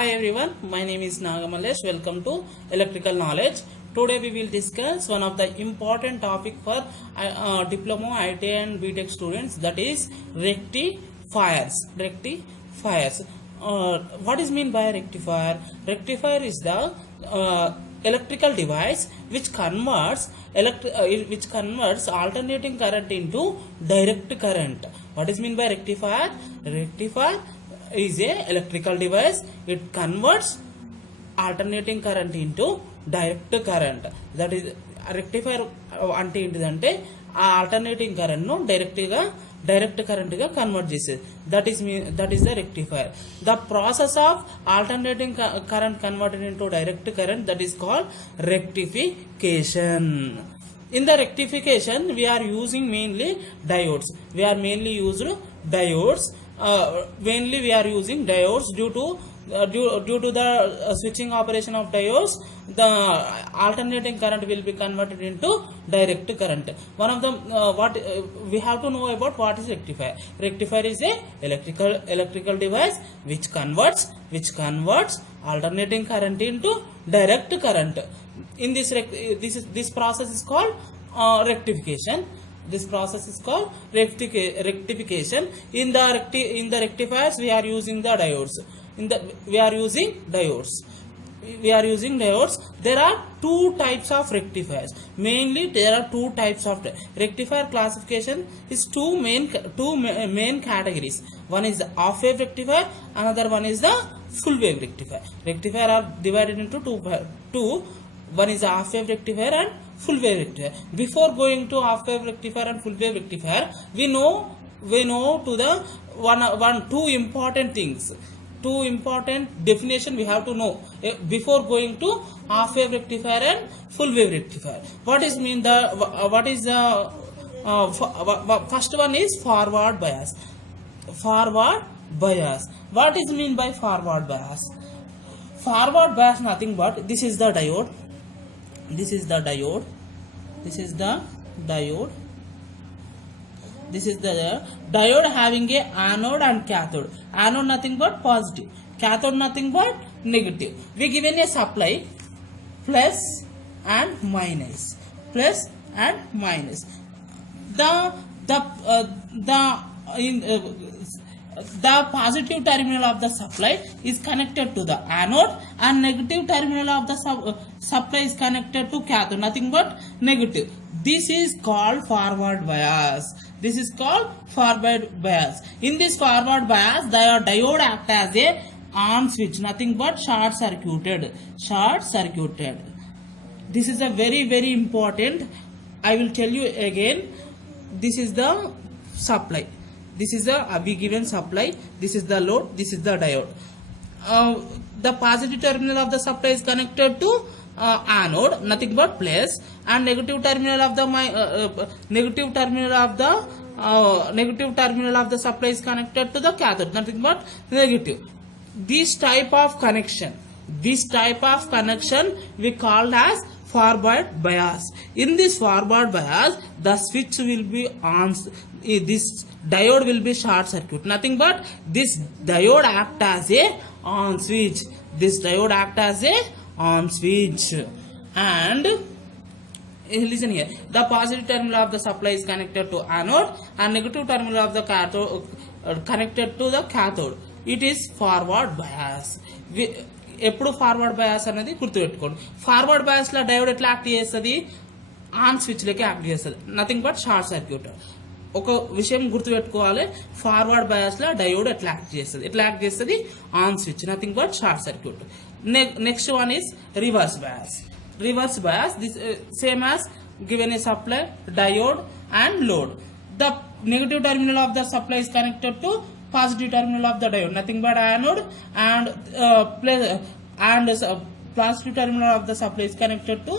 Hi everyone, my name is Nagamalesh. Welcome to Electrical Knowledge. Today we will discuss one of the important topic for diploma, IT and BTech students, that is rectifiers. Rectifiers. What is mean by rectifier? Rectifier is the electrical device which converts alternating current into direct current. What is mean by rectifier? Rectifier is a electrical device. It converts alternating current into direct current. That is rectifier అంటే ఏంటిదంటే ఆ alternating current ను direct current గా convert చేసేది. That is the rectifier. The process of alternating current converted into direct current, that is called rectification. In the rectification we are using mainly diodes. We are mainly using diodes due to the switching operation of diodes. The alternating current will be converted into direct current. One of the we have to know about what is rectifier. Rectifier is a electrical device which converts alternating current into direct current. In this process is called rectification. This process is called rectification. In the rectifiers we are using the diodes. We are using diodes. There are two types of rectifiers. Mainly there are two types of rectifier. Classification is two main categories. One is the half wave rectifier, another one is the full wave rectifier. Rectifier are divided into two. One is the half wave rectifier and full wave rectifier. Before going to half wave rectifier and full wave rectifier, we know to the two important things. Two important definition we have to know before going to half wave rectifier and full wave rectifier. First one is forward bias. What is mean by forward bias? Forward bias nothing but this is the diode. This is the diode. This is the diode having a anode and cathode. Anode nothing but positive, cathode nothing but negative. We given a supply plus and minus. The positive terminal of the supply is connected to the anode and negative terminal of the supply is connected to cathode, nothing but negative. This is called forward bias. In this forward bias, the diode act as a on switch, nothing but short circuited. This is a very important. I will tell you again. This is the supply. This is the given supply. This is the load. This is the diode. The positive terminal of the supply is connected to anode, nothing but plus, and negative terminal of the supply is connected to the cathode, nothing but negative. This type of connection we called as forward bias. In this forward bias, the switch will be on. This diode will be short circuit, nothing but this diode act as a on switch. And listen here, the positive terminal of the supply is connected to anode and negative terminal of the cathode connected to the cathode. It is forward bias. ఎప్పుడు forward bias అనేది గుర్తుపెట్టుకోండి. Forward bias లో diode ఎట్లా act చేస్తుంది? On switch లకి act చేస్తుంది, nothing but short circuit. ఒక విషయం గుర్తుపెట్టుకోవాలి, ఫార్వర్డ్ బయాస్ లో డయోడ్ ఎట్లా యాక్ట్ చేస్తుంది? On switch, nothing but short circuit. Next one is reverse bias. This same as given a supply, diode and load. The negative terminal of the supply is connected to positive terminal of the diode, nothing but anode, and positive terminal of the supply is connected to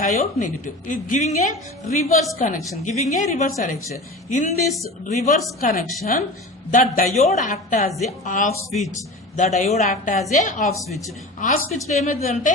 diode negative, giving a reverse connection. In this reverse connection, the diode act as a off switch. Off switch లో ఏమైందంటే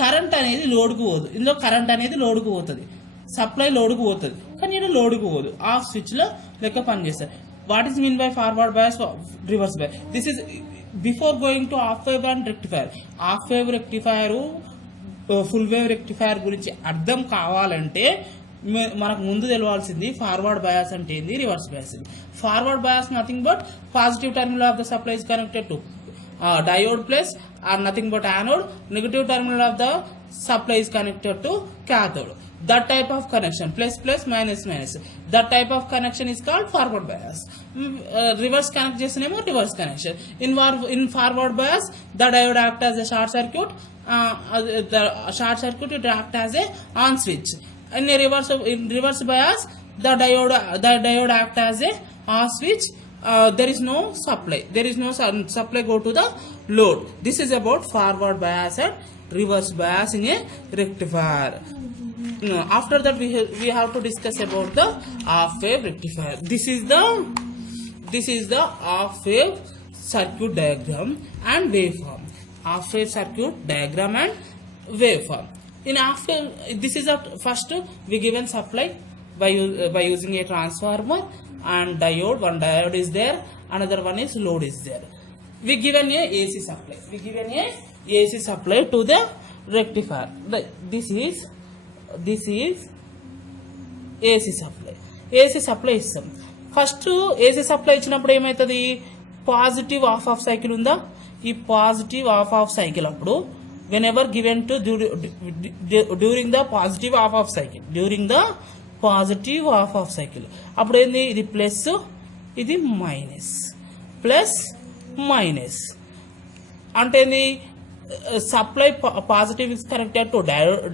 current అనేది లోడ్కు పోదు. ఇందులో current అనేది లోడ్కు పోతుంది, supply లోడ్కు పోతుంది, కానీ ఇది లోడ్కు పోదు. ఆఫ్ స్విచ్ లో లెక్క పనిచేస్తారు. What is mean by forward bias, reverse bias? Before going to half wave and rectifier, half wave rectifier full wave rectifier గురించి అర్థం కావాలంటే మనకు ముందు తెలవాల్సింది ఫార్వర్డ్ బయాస్ అంటే ఏంది, reverse bias. Forward bias nothing but positive terminal of the supply is connected to diode plus are nothing but anode, negative terminal of the supply is connected to cathode. That type of connection, plus plus minus minus, that type of connection is called forward bias. Reverse connection is reverse connection. In forward bias, the diode act as a short circuit, the short circuit it act as a on switch. In reverse bias, the diode act as a off switch. There is no supply, supply go to the load. This is about forward bias and reverse bias in a rectifier. After that we have to discuss about the half wave rectifier. This is the half wave circuit diagram and waveform. Half wave circuit diagram and waveform. In half wave, this is a first we given supply by using a transformer and diode. One diode is there, another one is load is there. We given a AC supply. To the rectifier. This is AC supply. AC supply is some. First AC supply ఇచ్చినప్పుడు ఏమైతది, positive half of cycle ఉందా, ఈ positive half of cycle అప్పుడు whenever given to during the positive half of cycle అప్పుడు ఏంది, ఇది plus ఇది minus, plus minus అంటే ఏంది, supply positive is connected to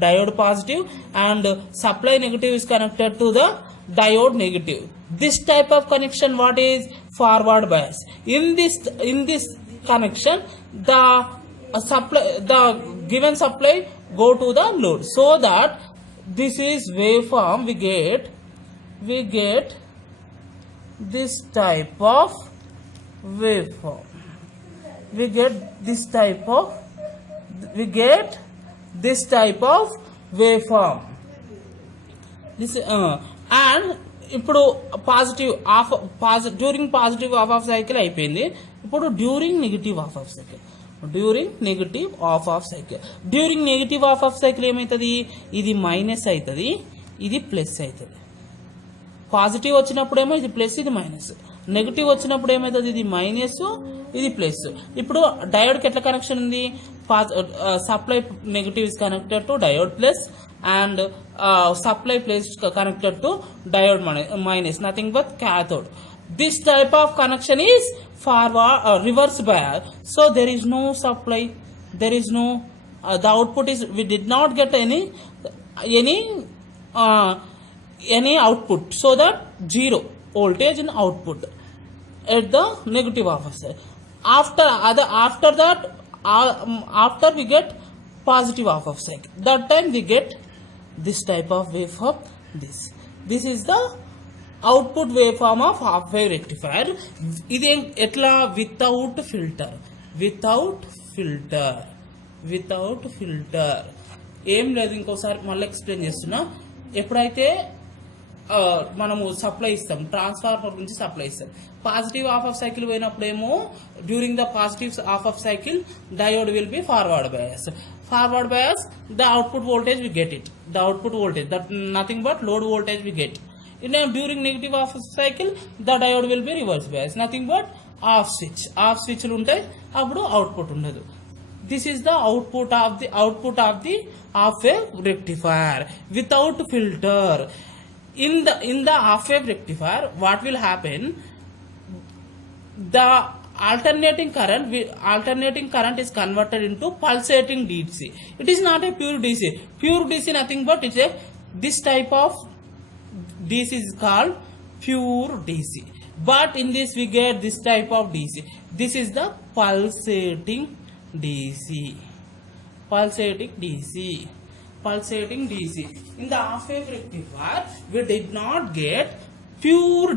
diode positive and supply negative is connected to the diode negative. This type of connection what is forward bias. In this connection the given supply go to the load, so that this is waveform. We get this type of waveform. We get this type of waveform. This and ఇప్పుడు during positive half of cycle అయిపోయింది. ఇప్పుడు during negative of of cycle. During negative of of cycle ఏమవుతుంది, ఇది minus అవుతుంది, ఇది plus అవుతుంది. Positive వచ్చినప్పుడేమో ఇది plus ఇది మైనస్, నెగిటివ్ వచ్చినప్పుడు ఏమవుతుంది, ఇది మైనస్ ఇది ప్లస్. ఇప్పుడు డయోడ్కి ఎట్లా కనెక్షన్ ఉంది, supply negative is connected to diode plus and supply place connected to diode minus, nothing but cathode. This type of connection is reverse bias. So there is no supply, there is no the output is, we did not get any output, so that zero voltage in output at the negative half of cycle. After we get positive half of cycle, that time we get this type of waveform. This is the output waveform of half wave rectifier. ఇది ఎట్లా, without filter ఏం లేదు. ఇంకోసారి మళ్ళీ explain చేస్తున్నా. ఎప్పుడైతే మనము supply ఇస్తాం, ట్రాన్స్ఫార్మర్ నుంచి సప్లై ఇస్తాం, పాజిటివ్ ఆఫ్ ఆఫ్ సైకిల్ పోయినప్పుడేమో during the positive half of cycle diode will be forward bias. The output voltage we get it, that nothing but load voltage we get. During negative half cycle the diode will be reverse bias, nothing but off switch ఉంటాయి, అప్పుడు output ఉండదు. This is the output of the half wave rectifier without filter. In the half wave rectifier what will happen, the alternating current is converted into pulsating DC. It is not a pure DC. Nothing but it's this type of DC is called pure DC. But in this we get this type of DC. This is the pulsating DC. In the half wave rectifier we did not get pure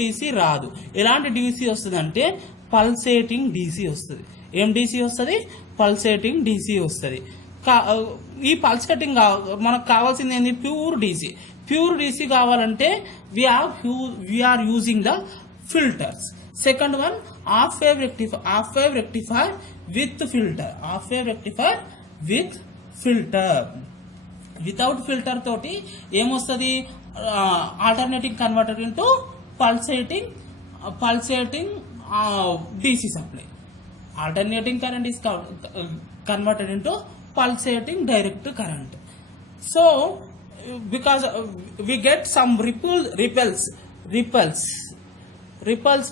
DC రాదు. ఎలాంటి DC వస్తుంది అంటే pulsating DC వస్తుంది. ఏం DC వస్తుంది, pulsating DC వస్తుంది. ఈ pulsating మనకు కావాల్సింది ఏంది, ప్యూర్ డీసీ కావాలంటే we are using the filters. Second one, half wave rectifier with filter. Half wave rectifier with filter. Without filter తోటి ఏమొస్తుంది, alternating converted into pulsating DC supply. Alternating current is converted into pulsating direct current. So because we get some ripples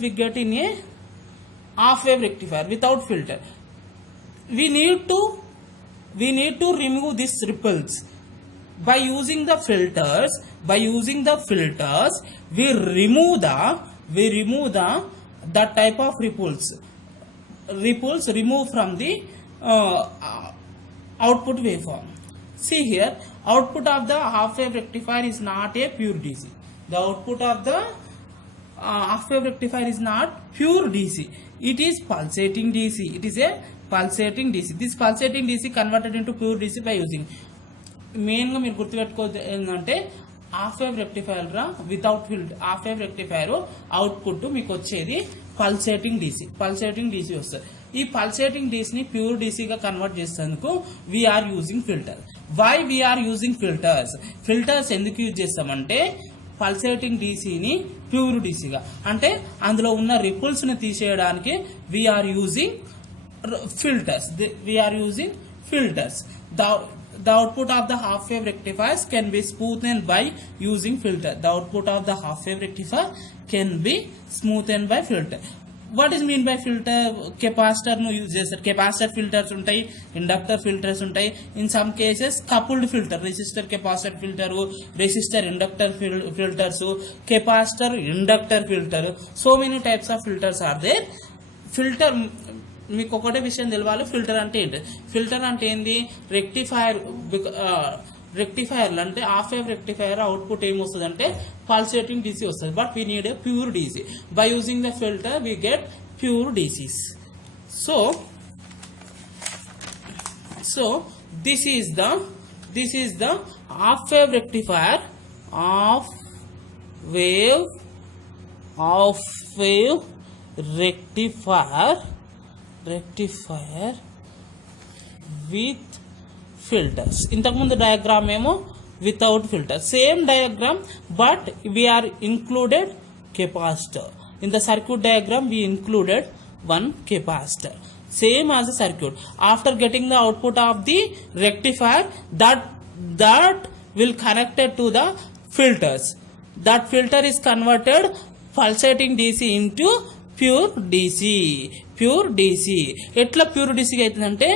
we get in a half wave rectifier without filter. We need to remove these ripples by using the filters. We remove the type of ripples remove from the output waveform. See here, output of the half wave rectifier is not a pure DC. The output of the half wave rectifier is not pure DC. It is pulsating DC. It is a pulsating DC. This pulsating DC converted into pure DC by using. మెయిన్గా మీరు గుర్తుపెట్టుకోవద్దు ఏంటంటే half wave rectifier without filter. Half wave rectifier output మీకు వచ్చేది pulsating DC వస్తుంది. ఈ pulsating డీసీని pure డీసీగా కన్వర్ట్ చేసేందుకు we are using filter. Why we are using filters ఎందుకు యూజ్ చేస్తామంటే పల్సేటింగ్ డీసీని ప్యూర్ డీసీగా, అంటే అందులో ఉన్న రిపుల్స్ ని తీసేయడానికి we are using filters. The output of the half wave rectifiers can be smoothened by using filter. What is mean by filter? Capacitor nu use చేస్తారు. కెపాసిటర్ ఫిల్టర్స్ ఉంటాయి, ఇండక్టర్ ఫిల్టర్స్ ఉంటాయి. In some cases coupled filter, resistor capacitor filter, resistor inductor filters, capacitor inductor filter. So many types of filters are there. Filter మీకు ఒకటే విషయం తెలవాలి, filter అంటే ఏంటి. Filter అంటే ఏంది, రెక్టిఫైర్లు అంటే హాఫ్ వేవ్ రెక్టిఫైర్ అవుట్పుట్ ఏమొస్తుంది అంటే పల్సేటింగ్ డీసీ వస్తుంది. But we need a pure DC. By using the filter we get pure DCs. So this is the half wave rectifier rectifier with filters. ఇంతకుముందు diagram ఏమో without filter. Same diagram but we are included capacitor. In the circuit diagram we included one capacitor. Same as a circuit. After getting the output of the rectifier, that will connected to the filters. That filter is converted pulsating DC into pure DC. ఎట్లా pure డీసీగా అవుతుందంటే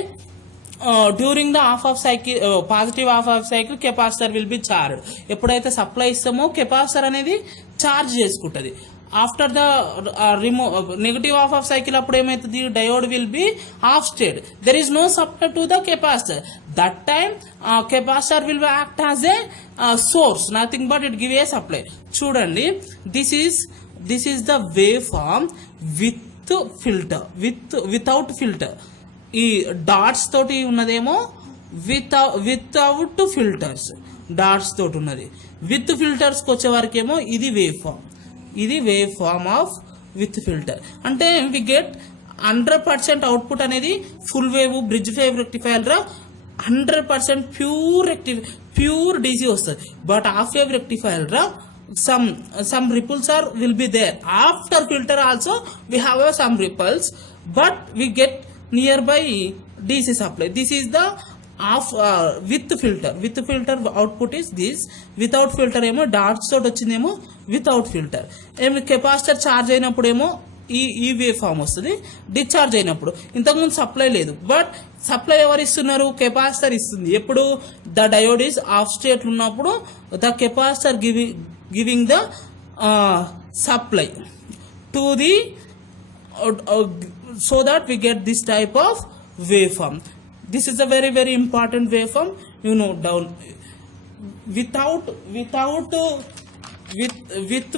during the half of cycle, positive half of cycle capacitor will be charge. ఎప్పుడైతే supply ఇస్తామో capacitor అనేది charge చేసుకుంటుంది. After the negative half of cycle అప్పుడు ఏమవుతుంది, diode will be off state. There is no supply to the capacitor. That time capacitor will act as a source, nothing but it give a supply. చూడండి, this is the wave form without filter. ఈ dots తోటి ఉన్నదేమో without filters, dots తోటి ఉన్నది. With filters కి వచ్చే వరకేమో ఇది wave form of with filter. అంటే వి గెట్ 100% అవుట్పుట్ అనేది full wave bridge wave rectifier 100% pure DC వస్తుంది. But half wave rectifier some ripples will be there. After filter also we have some ripples, but we get nearby DC supply. This is the with filter output is this. Without filter ఏమో dots తోటి వచ్చిందేమో without filter. ఏమో capacitor charge అయినప్పుడు ఏమో ఈ wave form వస్తుంది. Discharge అయినప్పుడు, ఇంతకుముందు సప్లై లేదు, బట్ సప్లై ఎవరు ఇస్తున్నారు, కెపాసిటర్ ఇస్తుంది. ఎప్పుడు the diode is off state ఉన్నప్పుడు the capacitor giving the supply to the so that we get this type of waveform. This is a very very important waveform, you know, down with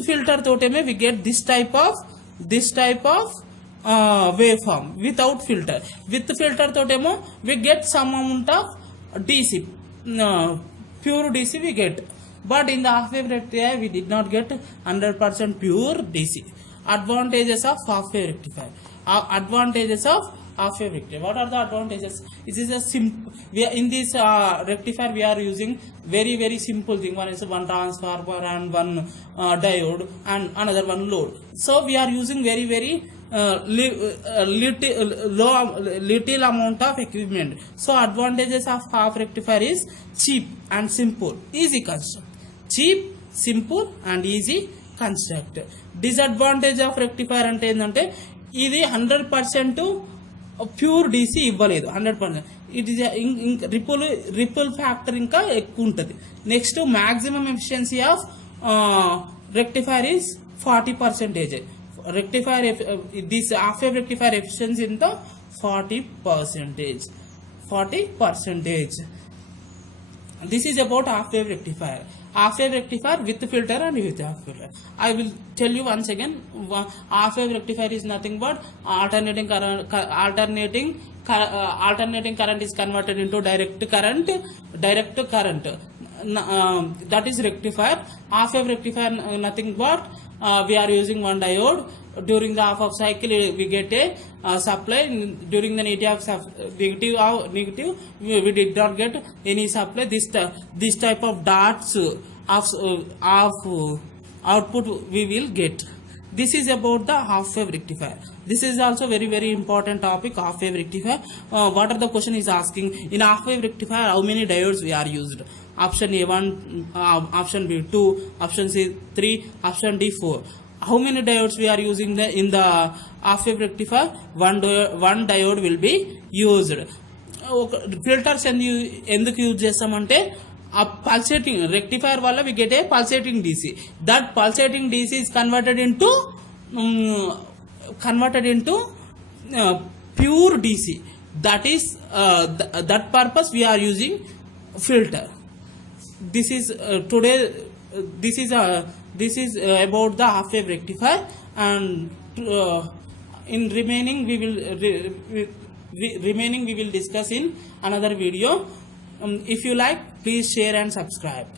filter toteme we get this type of waveform. Without filter, with filter totemo we get some amount of DC, pure DC we get. But in the half wave rectifier we did not get 100% pure DC. advantages of half wave rectifier. Advantages of half wave rectifier. What are the advantages? It is a simple. In this rectifier we are using very simple thing. One is one transformer and one diode and another one load. So we are using very little amount of equipment. So advantages of half rectifier is cheap and simple, easy construct. Cheap, simple and easy construct. Disadvantage of rectifier అంటే ఏంటంటే ఇది 100% pure DC ఇవ్వలేదు. 100% it is ripple factor ఇంకా ఎక్కువ ఉంటుంది. Next maximum efficiency of rectifier is 40%. rectifier this half wave rectifier efficiency in the 40%. This is about half wave rectifier. Half wave rectifier with filter and without filter. I will tell you once again. Half wave rectifier is nothing but alternating current is converted into direct current. That is rectifier. Half wave rectifier nothing but we are using one diode. During the half of cycle we get a supply. During the negative we did not get any supply. This type of dots of output we will get. This is about the half wave rectifier. This is also very important topic, half wave rectifier. What are the question is asking? In half wave rectifier how many diodes we are used? Option A 1, option B 2, option C 3, option D 4. How many diodes we are using in the half wave rectifier? One diode will be used. Filters ఎందుకు use చేస్తామంటే a pulsating rectifier wala we get a pulsating DC. That pulsating DC is converted into pure DC. That is that purpose we are using filter. This is today. This is about the half wave rectifier, and in remaining we will discuss in another video. If you like, please share and subscribe.